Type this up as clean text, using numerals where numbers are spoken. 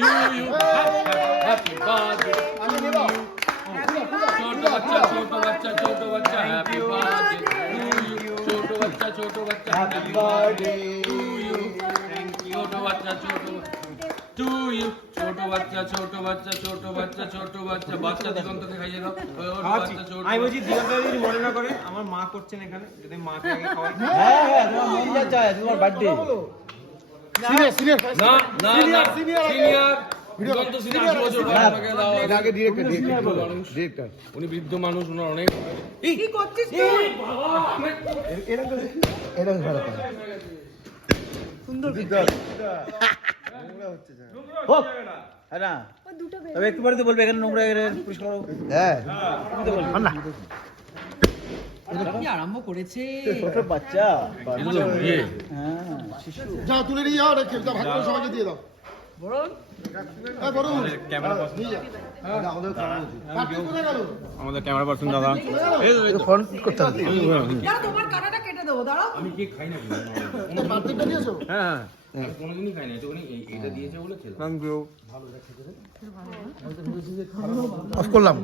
to you. Happy birthday to you. ছোট বাচ্চা happy birthday to you. ছোট বাচ্চা happy birthday to you. Thank you. ছোট বাচ্চা to you. ছোট বাচ্চা বাচ্চা দিগন্তকে খাইয়ে দাও। বাচ্চা ছোট আমি বলছি দিগন্ত যদি মনে না করে আমার মা করছেন এখানে যদি মাকে আগে খাওয়াই। হ্যাঁ তোমার মন যা চায় তোমার বার্থডে সিনিয়র দিগন্ত সিনিয়র 80 বছর বয়স আমাকে দাও। আগে ডিরেক্টর উনি বৃদ্ধ মানুষ, উনার অনেক কি করছিস তুই? এটা ভালো করে সুন্দর হোক হ্যাঁ না ও দুটো তবে একটু পরে তো বলবে এখানে নোংরা পরিষ্কার করো। হ্যাঁ তুমি তো বলবে না কি আরম্ভ করেছে ছোট বাচ্চা ইয়ে হ্যাঁ শিশু যা তুলে নিয়ে যাও, রেখে দাও, ভাগ করে সবাইকে দিয়ে দাও। বরং এই বড় ক্যামেরা পার্সন কার্তিক কোথায় গেল? আমাদের ক্যামেরা পার্সন দাদা ফোন করতে হবে দাঁড়া তোমার কাটাটা কেটে দেবো দাঁড়াও আমি কি খাই না কার্তিকটা নিয়েছো? হ্যাঁ কোনোদিনই খাই না, একটুখানি এটা দিয়েছে বলেছিল। থ্যাংক ইউ অফ করলাম